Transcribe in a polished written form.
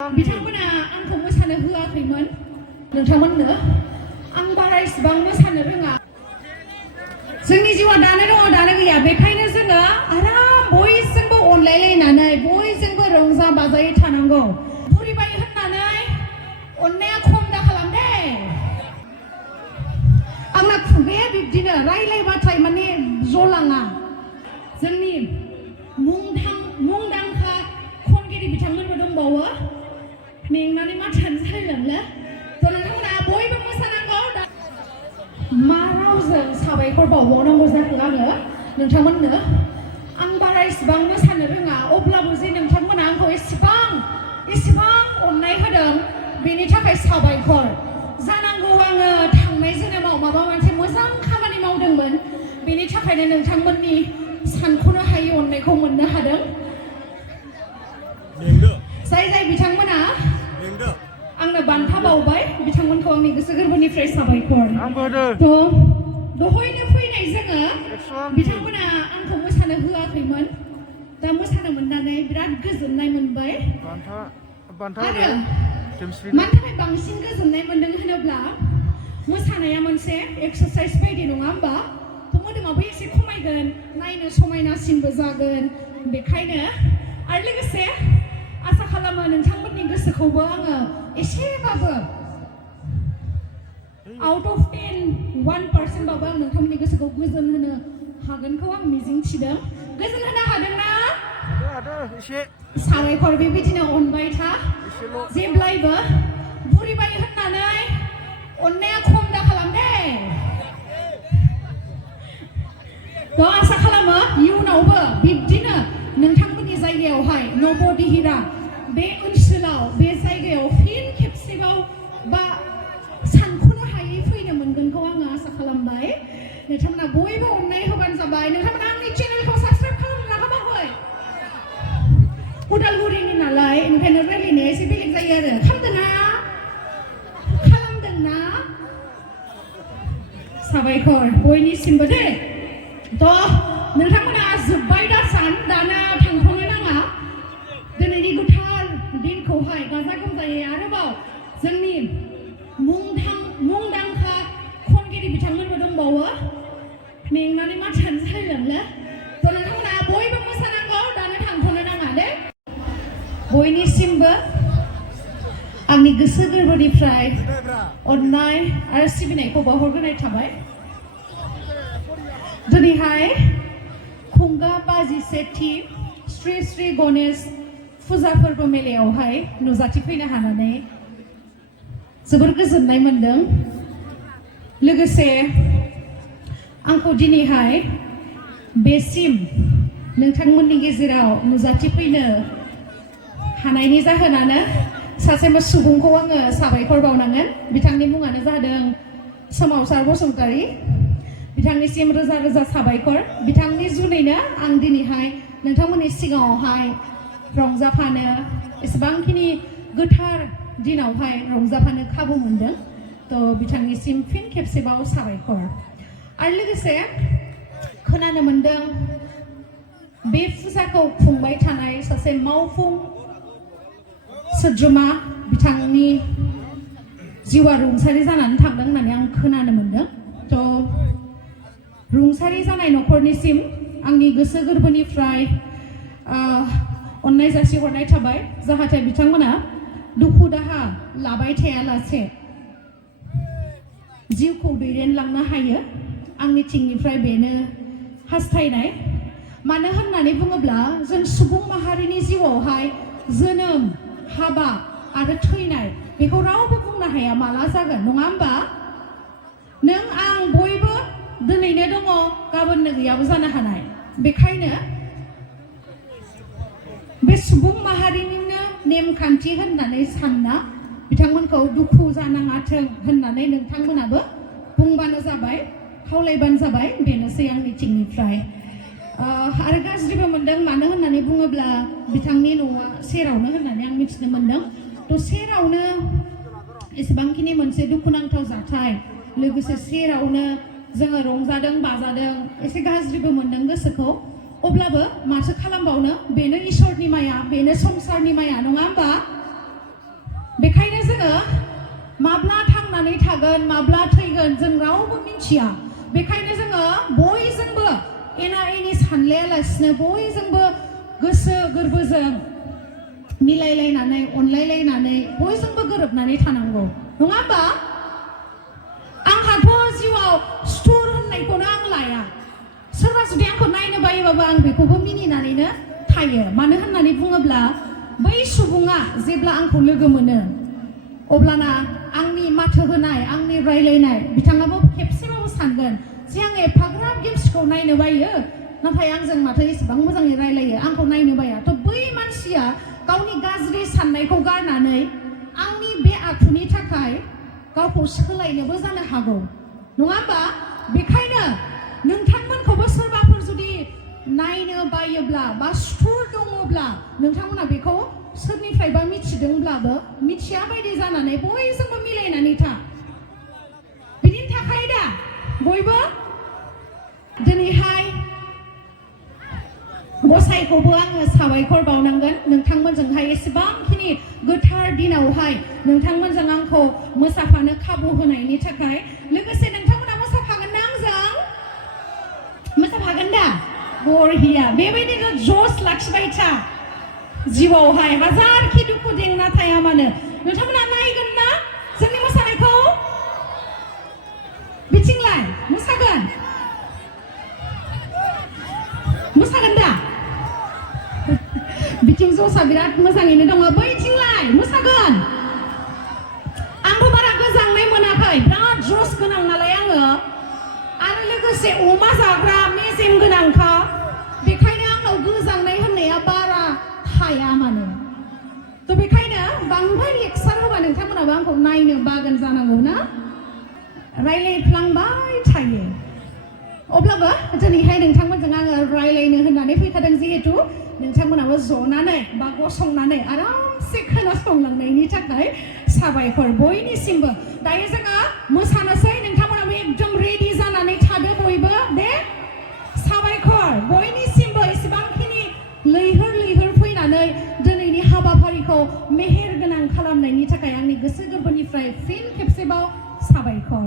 बिथांमोना आंखौ मोसानो होआखैमोन नोंथांमोननो आं बारा इसेबां मोसानो रोङा जोंनि जिउआ दानो दङ दानो गैया बेखायनो जोङो आराम बयजोंबो अनलायलायनानै बयजोंबो रंजा बाजायै थानांगौ बुरिबाय होननानै अननाया खम दा खालाम दे आंना खुगाया बिब्दिनो रायलायबाथाय माने जलाङा जोंनि मुंदांखा खनगिरि बिथांमोनबो दंबावो मेंनानै माथोआनो जालायलांला नोंथांमोना बयबो मोसानांगौ मा रावजों साबायखर बावबावनांगौ जाखो आङो नोंथांमोननो आं बारा इसेबां मोसानो रोङा अब्लाबो जे नोंथांमोना आंखौ एसेबां अननाय होदों बेनि थाखाय साबायखर जानांगौ आङो थांनाय जोनोमाव माबा मोनसे मोजां खामानि मावदोंमोन बेनि थाखायनो नोंथांमोननि सानख'नो हायै अननायखौ मोननो हादों जाय बिथांमोना आंनो बान्था बावबाय बिथांमोनखौ आंनि गोसो गोरबोनिफ्राय साबायखर दहायनो फैनाय जोङो बिथांमोना आंखौ मोसानो होआखैमोन दा मोसानो मोननानै बिराद गोजोननाय मोनबाय आरो मानि थाखाय बांसिन गोजोननाय मोनदों होनोब्ला मोसानाया मोनसे एक्सारसाइज बायदि नङा होमबा मोदोमाबो एसे खमायगोन नायनो समायनासिनबो जागोन बेखायनो आरो लोगोसे आसा खालामो नोंथांमोननि गोसोखौबो आङो एसेबाबो आउट अफ 10 1% बाबो आं नोंथांमोननि गोसोखौ गोजोन होनो हागोनखौ आं मिजिं थिदों गोजोन होनो हादोंना साबायखर बेबायदिनो अनबाय था जेब्लायबो बुरिबाय होननानै अननाया खम दा खालाम दे आसा खालामो इयुनावबो बिब्दिनो नोंथांमोननि जायगायावहाय नबो दिहिरा बे ओनसोलाव बे जायगायाव फिन खेबसेबाव बा सानख'नो हायै फैनो मोनगोनखौ आङो आसा खालामबाय नोंथांमोना बयबो अननाय होबानो जाबाय नोंथांमोना आंनि चेनेलखौ साबस्क्राइब खालामनो लागाबाखै उदालगुरिनि नालाय ओंखायनो रायलायनाया एसे बेलेग जायो आरो खालामदोंना साबायखर बयनिसिमबो दे नोंथांमोना जोब्बाय दा सान दाना थांथ'नो नाङा दिनैनि गोथार दिनखौहाय गाजा गोमजायै आरोबाव जोंनि मुंदांखा खनगिरि बिथांमोनबो दंबावो मेंनानै माथोआनो जालायलांला नोंथांमोना बयबो मोसानांगौ दानो थांथ'नो नाङा दे बयनिसिमबो आंनि गोसो गोरबोनिफ्राय अननाय आरो सिबिनायखौ बावहरग्रोनाय थाबाय दिनैहाय खुंगा 57थि श्री गणेश फुजा फोरबो मेलायावहाय नुजाथिफैनो हानानै जोबोर गोजोननाय मोनदों लोगोसे आंखौ दिनैहाय बेसिम नोंथांमोननि गेजेराव नुजाथिफैनो हानायनि जाहोनानो सासे सुबुंखौ आङो साबायखर बावनांगोन बिथांनि मुङानो जादों सोमावसार बसुमतारी बिथांनिसिम रोजा रोजा साबायखर बिथांनि जुनैनो आं दिनैहाय नोंथांमोननि सिगाङावहाय रंजाफानो एसेबांखिनि गोथार दिनावहाय रंजाफानो खाबु मोनदों बिथांनिसिम फिन खेबसेबाव साबायखर आरो लोगोसे खोनानो मोनदों बे फुजाखौ खुंबाय थानाय सासे मावफुं सोद्रोमा बिथांनि जिउआ रुंसारि जानानै थांदों होननानै आं खोनानो मोनदों रुंसारि जानाय न'खरनिसिम आंनि गोसो गोरबोनिफ्राय अननाय जासिहरनाय थाबाय जाहाथे बिथांमोना दुखु दाहा लाबाय थायालासे जिउखौ दैदेनलांनो हायो आंनि थिंनिफ्राय बेनो हास्थायनाय मानो होननानै बुङोब्ला जों सुबुं माहारिनि जिउआवहाय जोनोम हाबा आरो थैनाय बेखौ रावबो बुंनो हाया माला जागोन नङा होमबा नों आं बयबो दिनैनो दङ गाबोननो गैयाबो जानो हानाय बेखायनो बे सुबुं माहारिनिनो नेमखान्थि होननानै सानना बिथांमोनखौ दुखु जानाङाथों होननानै नोंथांमोनाबो बुंबानो जाबाय खावलायबानो जाबाय बेनोसै आंनि थिंनिफ्राय आरो गाज्रिबो मोनदों मानो होननानै बुङोब्ला बिथांनि न'आ सेरावनो होननानै आं मिथिनो मोनदों सेरावनो एसेबांखिनि मोनसे दुखुनांथाव जाथाय लोगोसे सेरावनो जोङो रंजादों बाजादों एसे गाज्रिबो मोनदों गोसोखौ अब्लाबो माथो खालामबावनो बेनो इसोरनि माया बेनो संसारनि माया नङा होमबा माब्ला थांनानै थागोन माब्ला थैगोन जों रावबो मिथिया बेखायनो जोङो बयजोंबो एना एनि सानलायालासिनो बयजोंबो गोसो गोरबोजों मिलायलायनानै अनलायलायनानै बयजोंबो गोरोबनानै थानांगौ नङा होमबा आंहाथ' जिउआव सुथुर होननायखौनो आं लाया सोरबा जुदि आंखौ नायनो बायोबाबो आं बेखौबो मिनिनानैनो थायो मानो होननानै बुङोब्ला बै सुबुङा जेब्ला आंखौ लोगो मोनो अब्लाना आंनि माथो होनाय आंनि रायलायनाय बिथाङाबो खेबसेबाबो सानगोन जे आं एफाग्राब गेमस्रिखौ नायनो बायो नाथाय आंजों माथो एसेबां मोजाङै रायलायो आंखौ नायनो बाया थ' बै मानसिया गावनि गाज्रि साननायखौ गारनानै आंनि बे आखुनि थाखाय गावखौ सोलायनोबो जानो हागौ नङा होमबा बेखायनो नोंथांमोनखौबो सोरबाफोर जुदि नायनो बायोब्ला बा सुथुर दङब्ला नोंथांमोना बेखौ सोरनिफ्रायबा मिथिदोंब्लाबो मिथिया बायदि जानानै बयजोंबो मिलायनानै था बिदिनि थाखाय दा बयबो दिनैहाय गसाइखौबो आङो साबायखर बावनांगोन नोंथांमोनजोंहाय एसेबांखिनि गोथार दिनावहाय नोंथांमोनजों आंखौ मोसाफानो खाबु होनायनि थाखाय लोगोसे नोंथांमोना मोसाफागोन ना आंजों मोसाफागोन दा बरहिया बेबायदिनो जस लाखिबाय था जिउआवहाय हाजारखि दुखु जेंना थाया मानो नोंथांमोना नायगोन ना जोंनि मोसानायखौ बिथिंलाय मोसागोन मोसागोन दा बिथिं जसा बिराद मोजाङैनो दङ बैथिंलाय मोसागोन आंबो बारा गोजांनाय मोनाखै बिराद जस गोनां नालाय आङो आरो लोगोसे अमा जाग्रा मेजेम गोनांखा बेखायनो आंनाव गोजांनाय होननाया बारा थाया मानो थ' बेखायनो बांद्राय लेक्सार होबा नोंथांमोनाबो आंखौ नायनो बागोन जानांगौ ना रायलायफ्लांबाय थायो अब्लाबो दिनैहाय नोंथांमोनजों आङो रायलायनो होननानै फैखादों जिहेतु नोंथांमोनाबो जनानै बा गसंनानै आरामसे खोनासंलांनायनि थाखाय साबायखर बयनिसिमबो दायो जोङो मोसानोसै नोंथांमोनाबो एकदम रेडि जानानै थादो बयबो दे साबायखर बयनिसिमबो एसेबांखिनि लैहोर लैहोर फैनानै दिनैनि हाबाफारिखौ मेहेर गोनां खालामनायनि थाखाय आंनि गोसो गोरबोनिफ्राय फिन खेबसेबाव साबायखर